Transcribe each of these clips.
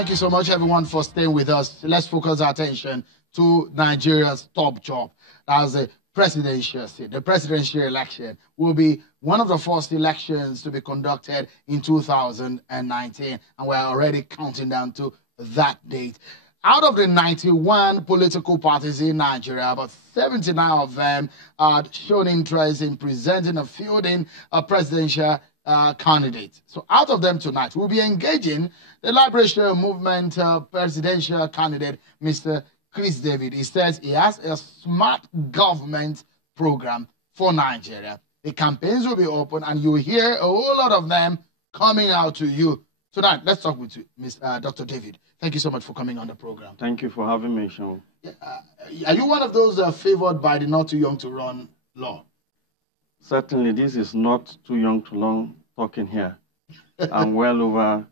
Thank you so much, everyone, for staying with us. Let's focus our attention to Nigeria's top job. That's the presidential seat. The presidential election will be one of the first elections to be conducted in 2019, and we're already counting down to that date. Out of the 91 political parties in Nigeria, about 79 of them had shown interest in presenting and fielding a presidential candidate. So out of them tonight, we'll be engaging the Liberation Movement presidential candidate, Mr. Kriz David. He says he has a smart government program for Nigeria. The campaigns will be open, and you'll hear a whole lot of them coming out to you. Tonight, let's talk with you, Dr. David. Thank you so much for coming on the program. Thank you for having me, Sean. Are you one of those favored by the not too young to run law? Certainly, this is not too young to learn talking here. I'm well over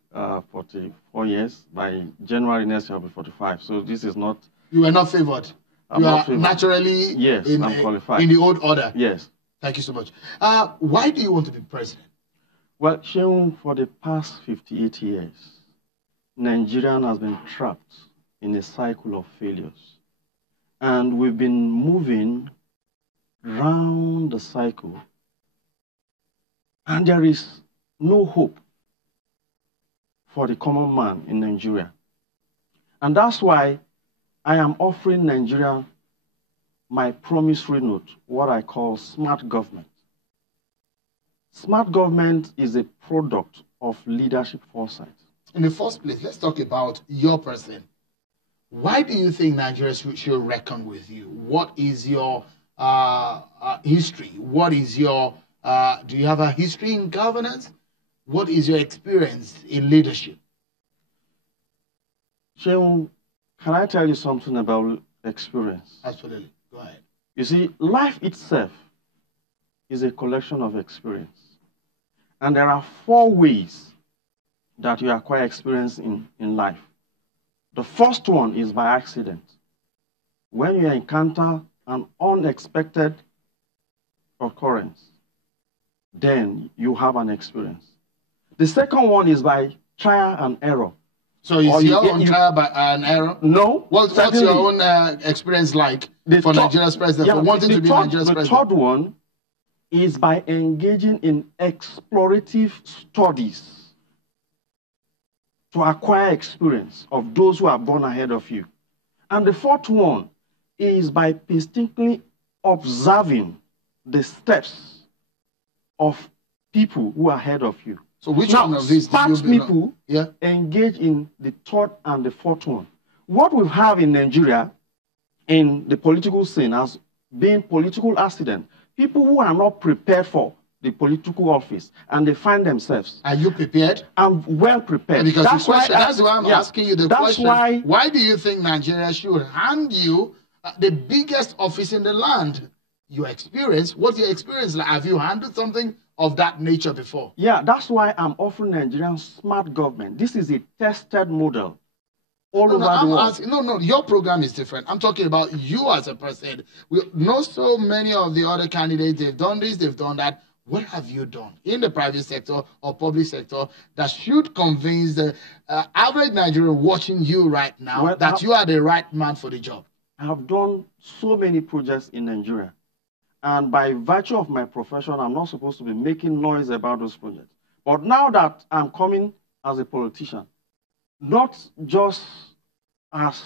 44 years. By January next year, I'll be 45. So this is not... You are not favored. I'm you not are favored. Naturally yes, I'm qualified. In the old order. Yes. Thank you so much. Why do you want to be president? Well, Sean, for the past 58 years, Nigeria has been trapped in a cycle of failures. And we've been moving round the cycle. And there is no hope for the common man in Nigeria. And that's why I am offering Nigeria my promissory note, what I call smart government. Smart government is a product of leadership foresight. In the first place, let's talk about your person. Why do you think Nigeria should reckon with you? What is your history? What is your, do you have a history in governance? What is your experience in leadership? Sheung, can I tell you something about experience? Absolutely. Go ahead. You see, life itself is a collection of experience. And there are 4 ways that you acquire experience in life. The first one is by accident. When you encounter an unexpected occurrence, then you have an experience. The second one is by trial and error. So is your own trial by an error? No. What's your own experience like for Nigeria's president, for wanting to be Nigeria's president? The third one is by engaging in explorative studies to acquire experience of those who are born ahead of you. And the fourth one is by distinctly observing the steps of people who are ahead of you. So which one of these smart people engage in the third and the fourth one? What we have in Nigeria in the political scene as being political accident, people who are not prepared for the political office and they find themselves. Are you prepared? I'm well prepared. Because that's why I'm asking you the question. Why do you think Nigeria should hand you the biggest office in the land? Your experience, what's your experience like? Have you handled something of that nature before? Yeah, that's why I'm offering Nigerian smart government. This is a tested model all over the world. No, your program is different. I'm talking about you as a person. We know so many of the other candidates, they've done this, they've done that. What have you done in the private sector or public sector that should convince the average Nigerian watching you right now that you are the right man for the job? I have done so many projects in Nigeria. And by virtue of my profession, I'm not supposed to be making noise about those projects. But now that I'm coming as a politician, not just as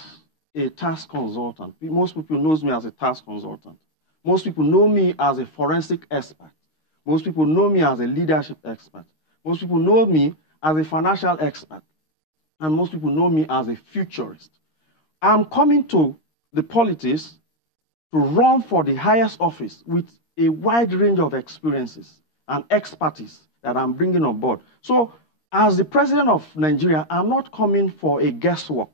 a task consultant. Most people know me as a task consultant. Most people know me as a forensic expert. Most people know me as a leadership expert. Most people know me as a financial expert. And most people know me as a futurist. I'm coming to the politics to run for the highest office with a wide range of experiences and expertise that I'm bringing on board. So, as the president of Nigeria, I'm not coming for a guesswork.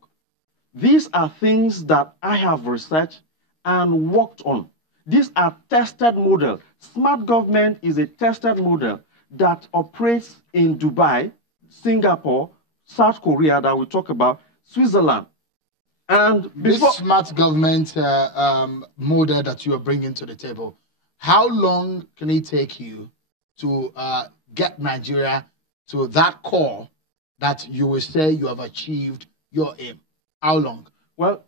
These are things that I have researched and worked on. These are tested models. Smart government is a tested model that operates in Dubai, Singapore, South Korea that we talk about, Switzerland. And this smart government model that you are bringing to the table, how long can it take you to get Nigeria to that core that you will say you have achieved your aim? How long? Well,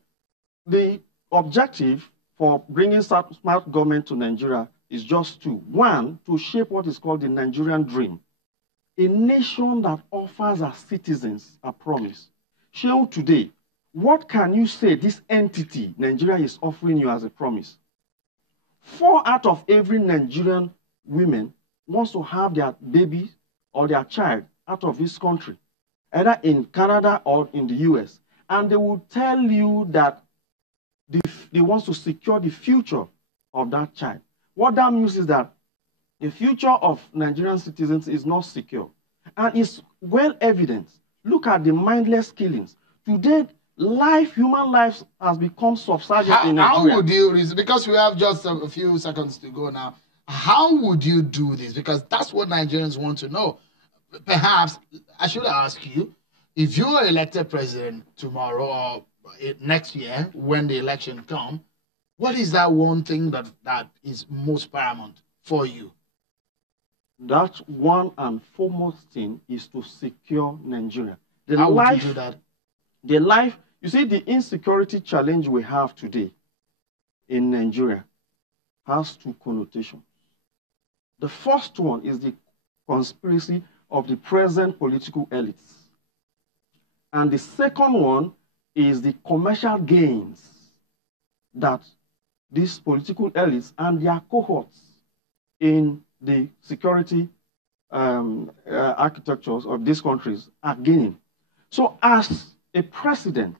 the objective for bringing smart government to Nigeria is just two. One, to shape what is called the Nigerian dream, a nation that offers our citizens a promise. Show today, what can you say this entity, Nigeria, is offering you as a promise? 4 out of every Nigerian women wants to have their baby or their child out of this country, either in Canada or in the US. And they will tell you that they want to secure the future of that child. What that means is that the future of Nigerian citizens is not secure. And it's well evident. Look at the mindless killings. Today, human lives has become subservient in Nigeria. How would you reason? Because we have just a few seconds to go now. How would you do this? Because that's what Nigerians want to know. Perhaps I should ask you, if you are elected president tomorrow or next year when the election comes, what is that one thing that is most paramount for you? That one and foremost thing is to secure Nigeria. How would you do that? You see, the insecurity challenge we have today in Nigeria has two connotations. The first one is the conspiracy of the present political elites. And the second one is the commercial gains that these political elites and their cohorts in the security architectures of these countries are gaining. So as a president,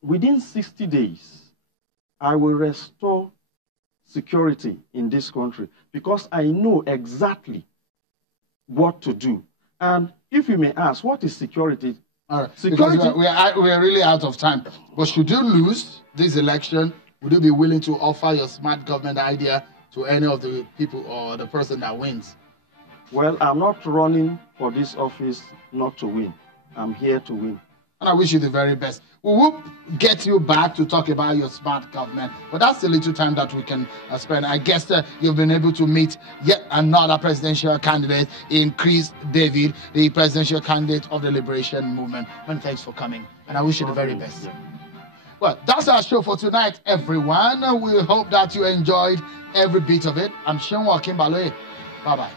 within 60 days, I will restore security in this country because I know exactly what to do. And if you may ask, what is security? All right. Security. Because we are really out of time. But should you lose this election, would you be willing to offer your smart government idea to any of the people or the person that wins? Well, I'm not running for this office not to win. I'm here to win. And I wish you the very best. We will get you back to talk about your smart government, but that's the little time that we can spend. I guess you've been able to meet yet another presidential candidate in Kriz David, the presidential candidate of the Liberation Movement. Many thanks for coming, and I wish you the very best. Yeah. Well, that's our show for tonight, everyone. We hope that you enjoyed every bit of it. I'm Sean Wakimbaloe. Bye-bye.